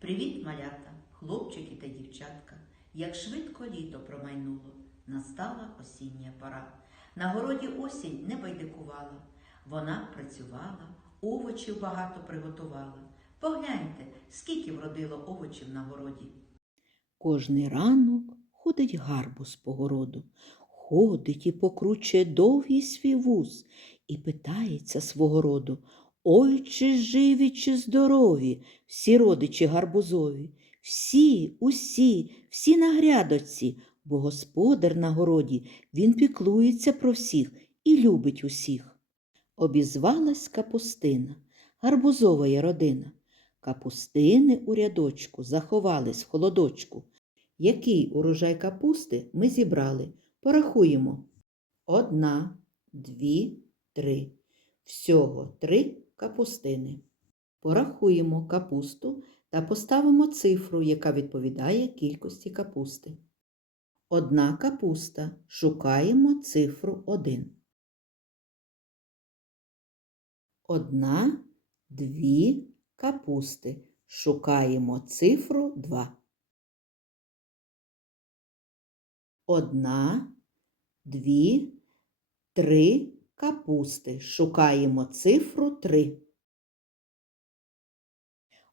Привіт, малята, хлопчики та дівчатка. Як швидко літо промайнуло, настала осіння пора. На городі осінь не байдикувала. Вона працювала, овочів багато приготувала. Погляньте, скільки вродило овочів на городі. Кожний ранок ходить гарбуз по городу, ходить і покручує довгий свій вуз і питається свого роду Ой, чи живі, чи здорові, всі родичі гарбузові, всі, усі, всі на грядочці, бо господар на городі, він піклується про всіх і любить усіх. Обізвалась капустина, гарбузова родина. Капустини у рядочку заховались в холодочку. Який урожай капусти ми зібрали? Порахуємо. Одна, дві, три. Всього три капустини. Порахуємо капусту та поставимо цифру, яка відповідає кількості капусти. Одна капуста. Шукаємо цифру 1. Одна, дві капусти. Шукаємо цифру 2. Одна, дві, три капусти. Шукаємо цифру 3.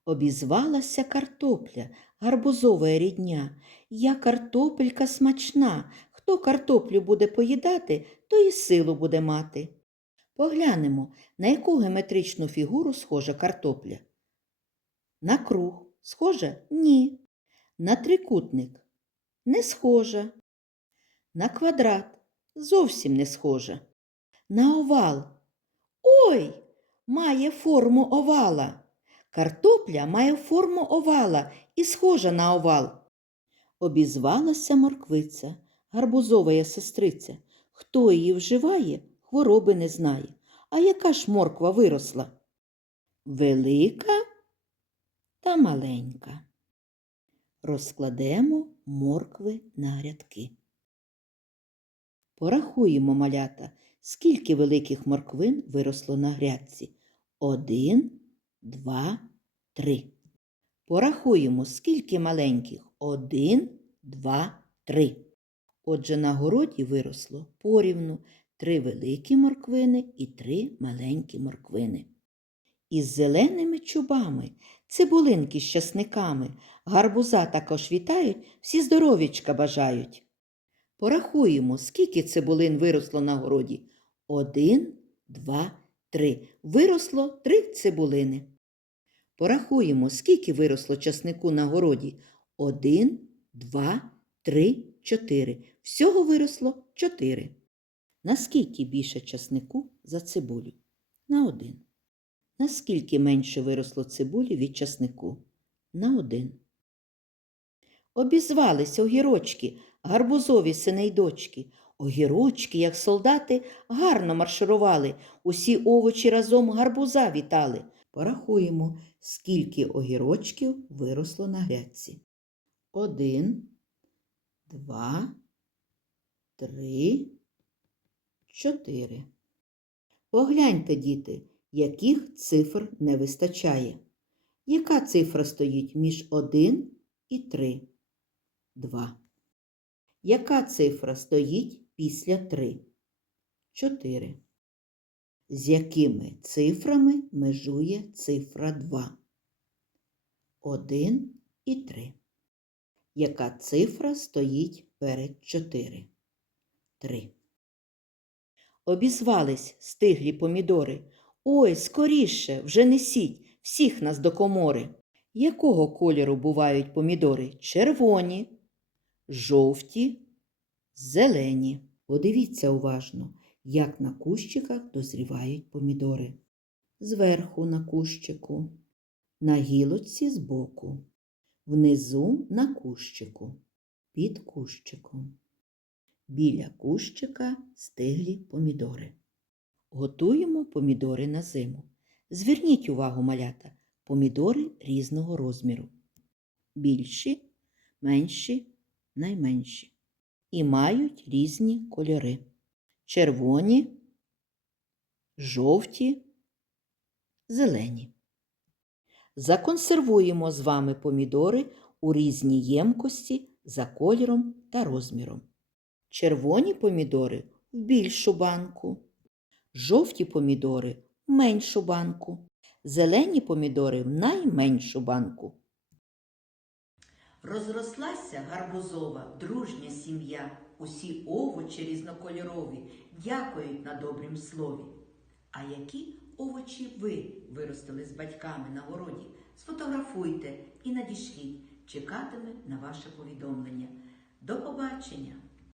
Обізвалася картопля, гарбузова рідня. Я картопелька смачна. Хто картоплю буде поїдати, той і силу буде мати. Поглянемо, на яку геометричну фігуру схожа картопля. На круг схожа? Ні. На трикутник не схожа. На квадрат зовсім не схожа. На овал. Ой, має форму овала. Картопля має форму овала і схожа на овал. Обізвалася морквиця, гарбузова сестриця. Хто її вживає, хвороби не знає. А яка ж морква виросла? Велика та маленька. Розкладемо моркви на грядки. Порахуємо, малята, скільки великих морквин виросло на грядці. Один, два, три. Порахуємо, скільки маленьких. Один, два, три. Отже, на городі виросло порівну три великі морквини і три маленькі морквини. Із зеленими чубами, цибулинки з часниками, гарбуза також вітають, всі здоровічка бажають. Порахуємо, скільки цибулин виросло на городі. Один, два, три. Виросло три цибулини. Порахуємо, скільки виросло часнику на городі. Один, два, три, чотири. Всього виросло чотири. Наскільки більше часнику за цибулю? На один. Наскільки менше виросло цибулі від часнику? На один. Обізвалися огірочки, гарбузові сини й дочки. Огірочки, як солдати, гарно марширували, усі овочі разом гарбуза вітали. Порахуємо, скільки огірочків виросло на грядці. Один, два, три, чотири. Погляньте, діти, яких цифр не вистачає. Яка цифра стоїть між 1 і 3? 2. Яка цифра стоїть після 3? 4. З якими цифрами межує цифра 2? 1 і 3. Яка цифра стоїть перед 4? 3. Обізвались стиглі помідори. Ой, скоріше, вже несіть всіх нас до комори. Якого кольору бувають помідори? Червоні, жовті, зелені. Подивіться уважно, як на кущиках дозрівають помідори. Зверху на кущику, на гілочці збоку, внизу на кущику, під кущиком. Біля кущика стиглі помідори. Готуємо помідори на зиму. Зверніть увагу, малята, помідори різного розміру. Більші, менші, найменші. І мають різні кольори. Червоні, жовті, зелені. Законсервуємо з вами помідори у різні ємкості за кольором та розміром. Червоні помідори в більшу банку, жовті помідори в меншу банку, зелені помідори в найменшу банку. Розрослася гарбузова, дружня сім'я. Усі овочі різнокольорові дякують на добрім слові. А які овочі ви виростили з батьками на городі? Сфотографуйте і надішліть. Чекатиме на ваше повідомлення. До побачення!